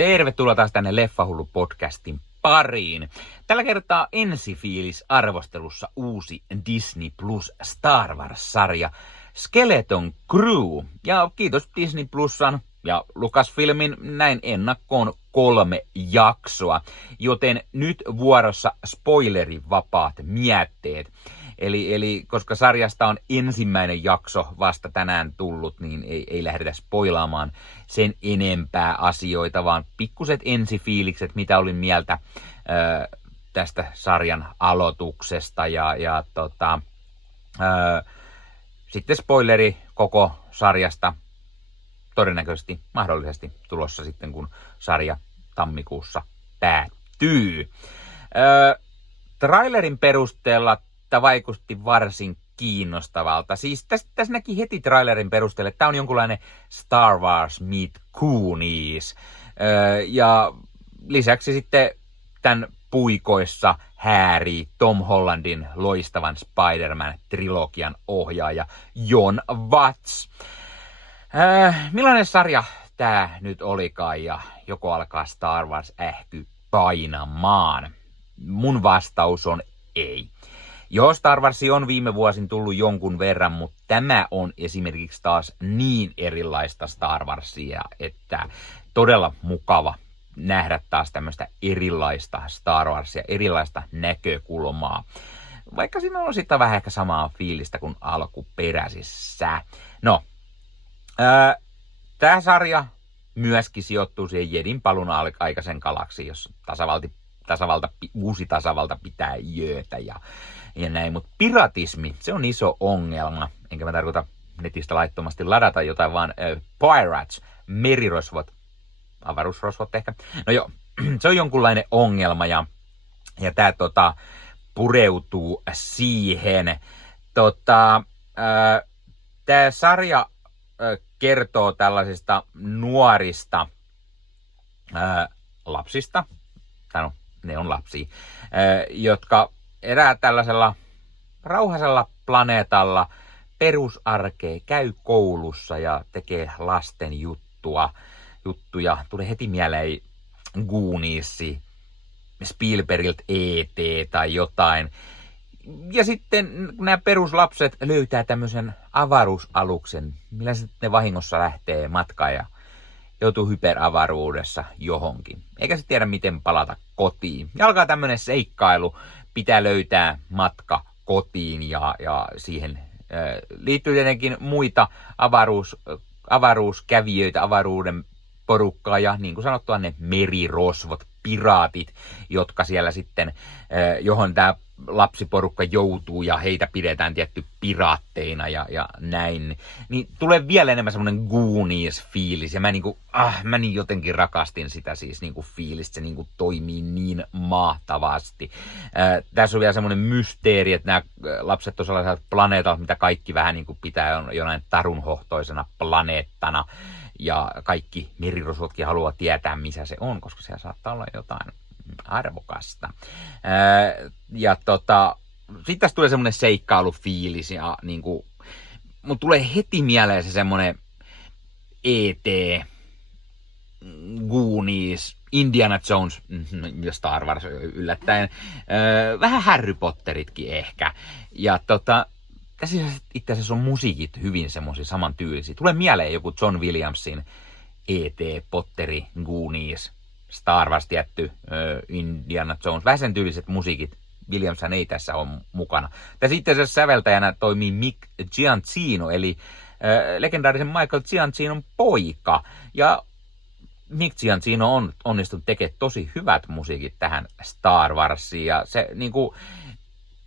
Tervetuloa taas tänne Leffahullu-podcastin pariin. Tällä kertaa ensifiilis-arvostelussa uusi Disney Plus Star Wars-sarja Skeleton Crew. Ja kiitos Disney Plusan ja Lucasfilmin näin ennakkoon 3 jaksoa. Joten nyt vuorossa spoilerivapaat mietteet. Eli koska sarjasta on ensimmäinen jakso vasta tänään tullut, niin ei lähdetä spoilaamaan sen enempää asioita, vaan pikkuset ensifiilikset, mitä olin mieltä tästä sarjan aloituksesta. Sitten spoileri koko sarjasta todennäköisesti, mahdollisesti tulossa sitten, kun sarja tammikuussa päättyy. Trailerin perusteella tämä vaikutti varsin kiinnostavalta. Siis tässä näki heti trailerin perusteella, että tämä on jonkunlainen Star Wars meet Goonies. Ja lisäksi sitten tämän puikoissa häärii Tom Hollandin loistavan Spider-Man-trilogian ohjaaja Jon Watts. Millainen sarja tämä nyt olikaan ja joko alkaa Star Wars ähky painamaan? Mun vastaus on ei. Joo, Star Wars on viime vuosin tullut jonkun verran, mutta tämä on esimerkiksi taas niin erilaista Star Warsia, että todella mukava nähdä taas tämmöistä erilaista Star Warsia, erilaista näkökulmaa. Vaikka siinä on sitten vähän ehkä samaa fiilistä kuin alkuperäisissä. No, tämä sarja myöskin sijoittuu siihen Jedin palun aikaisen galaksiin, jossa uusi tasavalta pitää jöötä ja näin. Mutta piratismi, se on iso ongelma. Enkä mä tarkoita netistä laittomasti ladata jotain, vaan pirates, merirosvot, avaruusrosvot ehkä. No joo, se on jonkunlainen ongelma ja tää pureutuu siihen. Tää sarja kertoo tällaisista nuorista lapsista, tai no, ne on lapsia, jotka elää tällaisella rauhasella planeetalla perusarkea, käy koulussa ja tekee lasten juttuja. Tulee heti mieleen Goonies, Spielbergiltä E.T. tai jotain. Ja sitten nämä peruslapset löytää tämmöisen avaruusaluksen, millä sitten ne vahingossa lähtee matkaan ja joutuu hyperavaruudessa johonkin. Eikä se tiedä, miten palata kotiin. Ja alkaa tämmöinen seikkailu, pitää löytää matka kotiin ja siihen liittyy tietenkin muita avaruuskävijöitä, avaruuden porukkaa ja niin kuin sanottua ne merirosvot, piraatit, jotka siellä sitten, johon tämä lapsiporukka joutuu ja heitä pidetään tietty piraatteina ja näin. Niin tulee vielä enemmän semmoinen Goonies-fiilis ja mä niin jotenkin rakastin sitä siis niinku fiilistä, se niinku toimii niin mahtavasti. Tässä on vielä semmoinen mysteeri, että nämä lapset on sellaiselta planeetalta, mitä kaikki vähän niinku pitää jonain tarunhohtoisena planeettana. Ja kaikki merirosvotkin haluaa tietää, missä se on, koska siellä saattaa olla jotain arvokasta. Sitten tässä tulee semmoinen seikkailufiilis ja niinku, mun tulee heti mieleen se semmoinen E.T., Goonies, Indiana Jones ja Star Wars yllättäen. Vähän Harry Potteritkin ehkä. Ja tässä itse asiassa on musiikit hyvin semmoisia samantyylisiä. Tulee mieleen joku John Williamsin E.T., Potteri, Goonies, Star Wars tietty, Indiana Jones. Vähän sen tyyliset musiikit. Williamshan ei tässä ole mukana. Tässä itse asiassa säveltäjänä toimii Mick Giacchino, eli legendaarisen Michael Giacchinon poika. Ja Mick Giacchino on onnistunut tekemään tosi hyvät musiikit tähän Star Warsiin. Ja se niinku,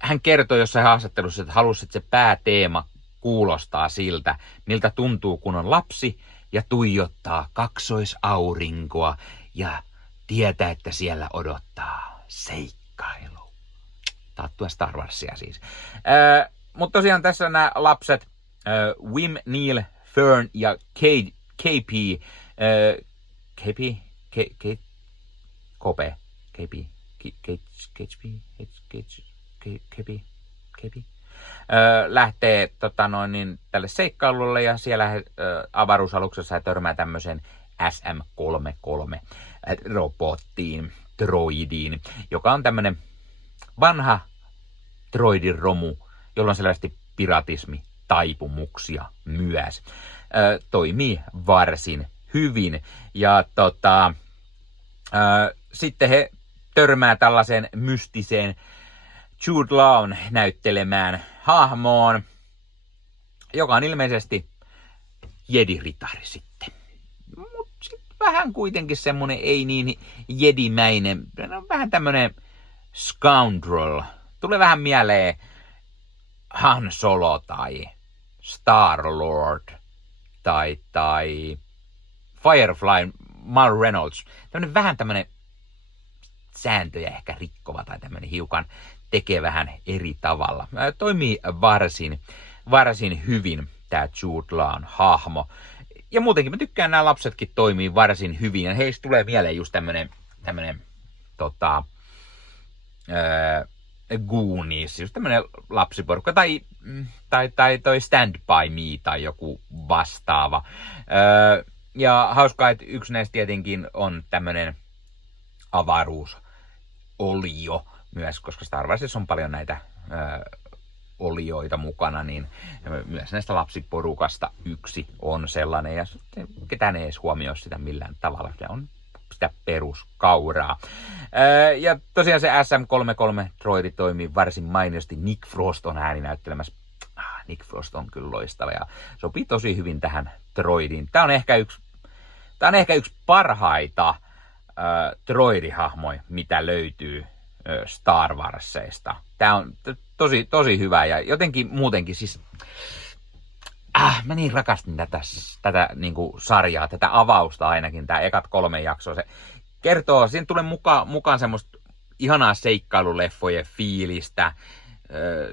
hän kertoi jossain haastattelussa, että halusi, että se pääteema kuulostaa siltä, miltä tuntuu, kun on lapsi ja tuijottaa kaksoisaurinkoa ja tietää, että siellä odottaa seikkailu. Taattua Star Warsia siis. Mutta tosiaan tässä nämä lapset, Wim, Neil, Fern ja KP, lähtee tälle seikkailulle ja siellä avaruusaluksessa he törmää tämmöisen SM-33 robottiin, droidiin, joka on tämmönen vanha droidin romu, jolla on selvästi piratismi taipumuksia myös. Toimii varsin hyvin. Ja sitten he törmää tällaiseen mystiseen Jude Lawn näyttelemään hahmoon, joka on ilmeisesti jediritari sitten. Mut sitten vähän kuitenkin semmonen ei niin jedimäinen, vähän tämmönen scoundrel. Tulee vähän mieleen Han Solo tai Star-Lord tai Firefly, Mal Reynolds. Vähän tämmönen sääntöjä ehkä rikkova tai tämmönen hiukan tekee vähän eri tavalla. Toimii varsin hyvin tää Jude Lawn hahmo. Ja muutenkin mä tykkään, nämä lapsetkin toimii varsin hyvin. Ja heistä tulee mieleen just tämmönen Goonies, just tämmönen lapsiporukka, tai toi Stand By Me tai joku vastaava. Ja hauskaa, että yksi näistä tietenkin on tämmönen avaruusolio myös, koska Star Warsissa on paljon näitä olioita mukana, niin myös näistä lapsiporukasta yksi on sellainen, ja ketään ei edes huomioi sitä millään tavalla. Se on sitä peruskauraa. Ja tosiaan se SM-33 droidi toimii varsin mainiosti. Nick Frost on ääninäyttelemässä. Nick Frost on kyllä loistava ja sopii tosi hyvin tähän droidiin. Tää on ehkä yksi parhaita droidihahmoja, mitä löytyy Star Warsseista. Tää on tosi hyvä ja jotenkin muutenkin siis mä niin rakastin tätä niinku sarjaa, tätä avausta ainakin, tää ekat 3 jaksoa. Se kertoo, siinä tulee mukaan semmoista ihanaa seikkailuleffojen fiilistä,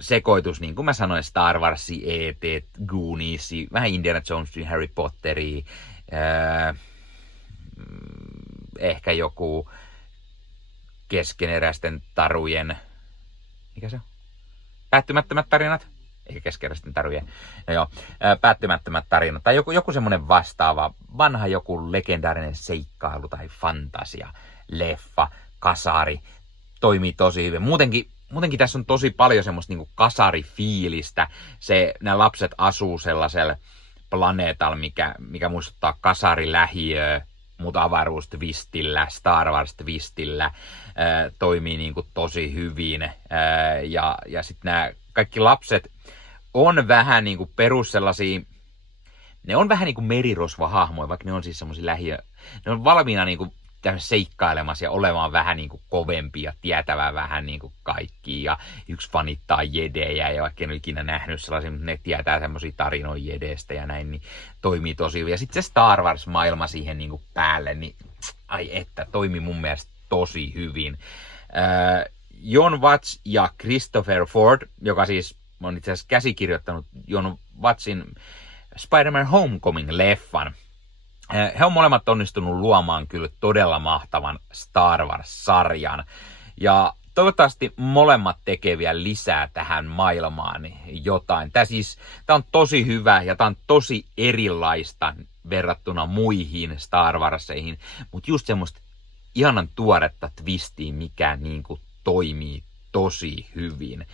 sekoitus, niin kuin mä sanoin, Star Warsi, E.T., Gooniesi, vähän Indiana Jonesia, Harry Potteria, ehkä joku keskeneräisten tarujen, mikä se on? Päättymättömät tarinat? Eikä keskeneräisten tarujen. No joo, päättymättömät tarinat. Tai joku semmoinen vastaava, vanha joku legendaarinen seikkailu tai fantasia, leffa, kasari, toimii tosi hyvin. Muutenkin tässä on tosi paljon semmoista niinku kasarifiilistä. Nämä lapset asuu sellaisella planeetalla, mikä muistuttaa kasarilähiöä, mutta avaruustvistillä, Star Wars-tvistillä, toimii niinku tosi hyvin. Ja sitten nämä kaikki lapset on vähän niinku perus sellaisia, ne on vähän niinku merirosvahahmoja, vaikka ne on siis semmoisia ne on valmiina niinku seikkailemassa ja olemaan vähän niinku kovempia ja tietävää vähän niinku kaikkia. Ja yksi fanittaa jedejä ja vaikka en ole ikinä nähnyt sellaisia, mutta ne tietää semmoisia tarinoja jedestä ja näin, niin toimii tosi hyvin. Ja sitten se Star Wars-maailma siihen niinku päälle, niin ai että, toimii mun mielestä tosi hyvin. Jon Watts ja Christopher Ford, joka siis on itse asiassa käsikirjoittanut Jon Wattsin Spider-Man Homecoming-leffan. He on molemmat onnistunut luomaan kyllä todella mahtavan Star Wars-sarjan. Ja toivottavasti molemmat tekee vielä lisää tähän maailmaan jotain. Tämä on tosi hyvä ja tämä on tosi erilaista verrattuna muihin Star Warseihin. Mutta just semmoista ihanan tuoretta twistiä, mikä niinku toimii tosi hyvin.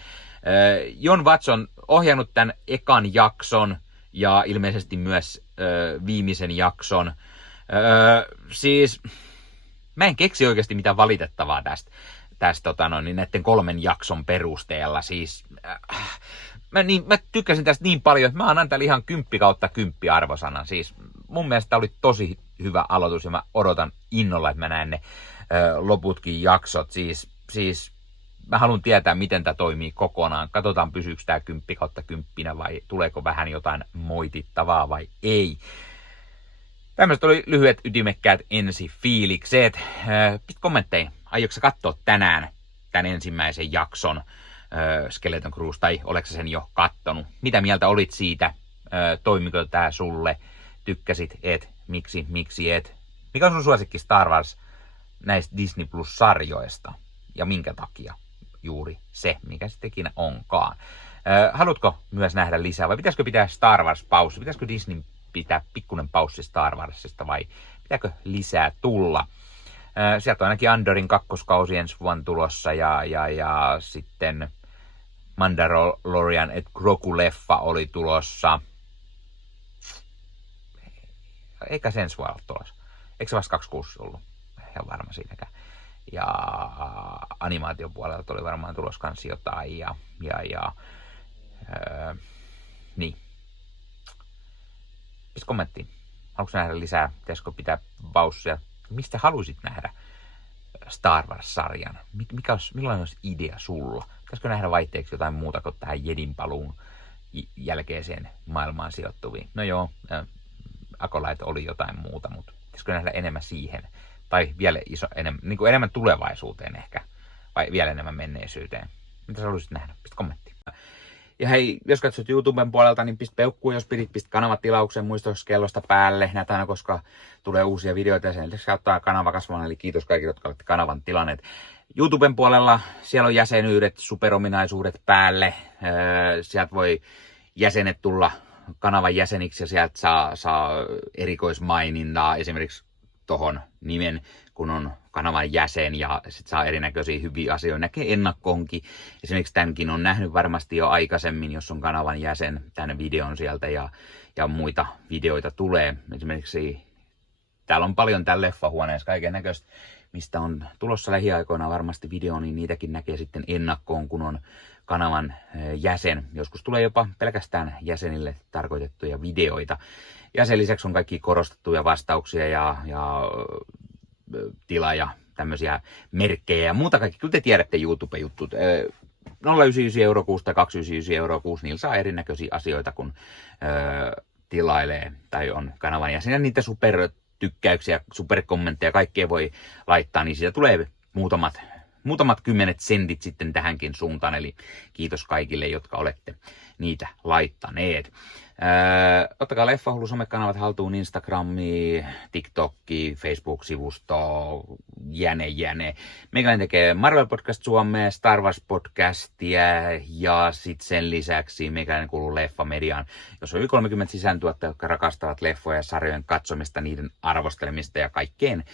Jon Watts on ohjannut tämän ekan jakson ja ilmeisesti myös viimeisen jakson. Siis mä en keksi oikeasti mitään valitettavaa tästä näiden 3 jakson perusteella. Siis mä tykkäsin tästä niin paljon, että mä annan tälle ihan 10/10 arvosanan. Siis mun mielestä oli tosi hyvä aloitus ja mä odotan innolla, että mä näen ne loputkin jaksot. Siis mä haluan tietää, miten tämä toimii kokonaan. Katsotaan, pysyykö tämä 10/10 vai tuleeko vähän jotain moitittavaa vai ei. Tämmöiset oli lyhyet ytimekkäät ensifiilikset. Pistä kommentteihin. Aiotko sä katsoa tänään tämän ensimmäisen jakson Skeleton Crews, tai oletko sen jo kattonut? Mitä mieltä olit siitä? Toimiko tää sulle? Tykkäsit? Et? Miksi et? Mikä on sun suosikki Star Wars näistä Disney Plus-sarjoista? Ja minkä takia juuri se, mikä sitten ikinä onkaan? Haluatko myös nähdä lisää vai pitäisikö pitää Star Wars-paussi? Pitäisikö Disney pitää pikkuinen paussi Star Warsista vai pitääkö lisää tulla. Sieltä on ainakin Andorin kakkoskausi ensi vuonna tulossa ja sitten Mandalorian et Grogu-leffa oli tulossa. Eikä sen ensi vuonna ole tulossa. Eikö se vasta 26 ollut? Ihan varma siinäkään. Ja animaation puolelta oli varmaan tulossa kans jotain. Niin. Pistä kommenttiin. Haluatko nähdä lisää? Pitäisikö pitää paussia? Mistä haluaisit nähdä Star Wars-sarjan? Millainen olisi idea sulla? Pitäisikö nähdä vaihteeksi jotain muuta kuin tähän Jedin paluun jälkeiseen maailmaan sijoittuviin? No joo, Acolyte oli jotain muuta, mutta pitäisikö nähdä enemmän siihen? Tai vielä enemmän tulevaisuuteen ehkä? Vai vielä enemmän menneisyyteen? Mitä sä haluaisit nähdä? Pistä kommenttiin. Ja hei, jos katsot YouTuben puolelta, niin pistä peukkuun, jos pistä kanavatilauksen muistoskellosta päälle. Näet aina, koska tulee uusia videoita ja sen lisäksi auttaa kanava kasvamaan. Eli kiitos kaikille, jotka olette kanavan tilanneet. YouTuben puolella siellä on jäsenyydet, superominaisuudet päälle. Sieltä voi jäsenet tulla kanavan jäseniksi ja sieltä saa erikoismainintaa esimerkiksi tohon nimen, kun on kanavan jäsen ja sit saa erinäköisiä hyviä asioita. Näkee ennakkoonkin. Esimerkiksi tämänkin on nähnyt varmasti jo aikaisemmin, jos on kanavan jäsen, tämän videon sieltä ja muita videoita tulee. Esimerkiksi täällä on paljon täällä leffahuoneessa kaiken näköistä, mistä on tulossa lähiaikoina varmasti video, niin niitäkin näkee sitten ennakkoon, kun on kanavan jäsen. Joskus tulee jopa pelkästään jäsenille tarkoitettuja videoita. Ja sen lisäksi on kaikki korostettuja vastauksia ja tila- tämmöisiä merkkejä ja muuta kaikki. Kyllä te tiedätte YouTube-juttut. 0,99 € kuussa tai 2,99 € kuussa, niillä saa erinäköisiä asioita, kun tilailee tai on kanavan jäsen. Ja niitä supertykkäyksiä, superkommentteja, kaikkea voi laittaa, niin siitä tulee muutamat kymmenet sentit sitten tähänkin suuntaan. Eli kiitos kaikille, jotka olette niitä laittaneet. Ottakaa Leffahullu somekanavat haltuun, Instagrami, TikTokki, Facebook-sivusto, jäne. Meikäläinen tekee Marvel Podcast Suomea, Star Wars Podcastia ja sitten sen lisäksi meikäläinen kuuluu Leffamediaan, jos on yli 30 sisääntuottajia, jotka rakastavat leffoja ja sarjojen katsomista, niiden arvostelemista ja kaikkeen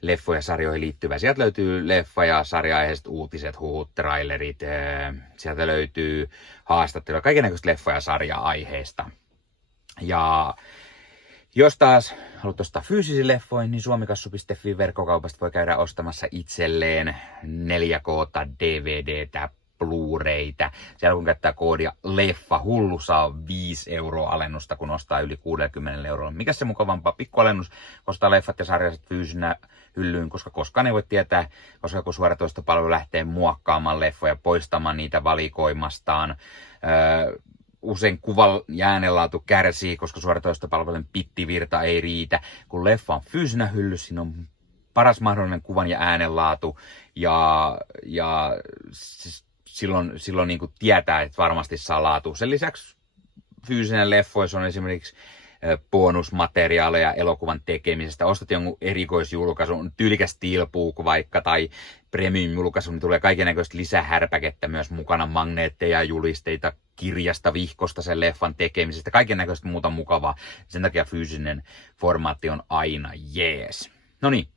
leffoja ja sarjoihin liittyvää. Sieltä löytyy leffa- ja sarja-aiheiset uutiset, huhut, trailerit, sieltä löytyy haastatteluja, kaikennäköistä leffa- ja sarja-aiheista. Ja jos taas haluat ostaa fyysisiä leffoja, niin suomikassu.fi verkkokaupasta voi käydä ostamassa itselleen 4K DVDtä, Blu-raytä. Siellä kun käyttää koodia Leffahullu saa 5 € alennusta, kun ostaa yli 60 €. Mikäs se mukavampaa? Pikkualennus, ostaa leffat ja sarjaiset fyysinä hyllyyn, koska koskaan ei voi tietää, koska kun suoratoistopalvelu lähtee muokkaamaan leffoja, poistamaan niitä valikoimastaan. Usein kuvan ja äänenlaatu kärsii, koska suoratoistopalvelujen pittivirta ei riitä. Kun leffa on fyysinä hyllyssä, siinä on paras mahdollinen kuvan ja äänenlaatu ja silloin niin kuin tietää, että varmasti saa laatu. Sen lisäksi fyysinen leffoissa on esimerkiksi bonusmateriaaleja elokuvan tekemisestä. Ostat jonkun erikoisjulkaisun, tyylikäs steelbook vaikka tai premium-julkaisu, niin tulee kaikennäköistä lisähärpäkettä myös mukana, magneetteja, julisteita, kirjasta, vihkosta sen leffan tekemisestä, kaikennäköistä muuta mukavaa. Sen takia fyysinen formaatti on aina jees. No niin,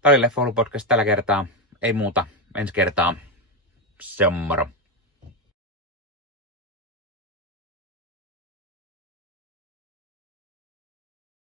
tämä oli Leffahullu podcast tällä kertaa. Ei muuta, ensi kertaa. Se on moro.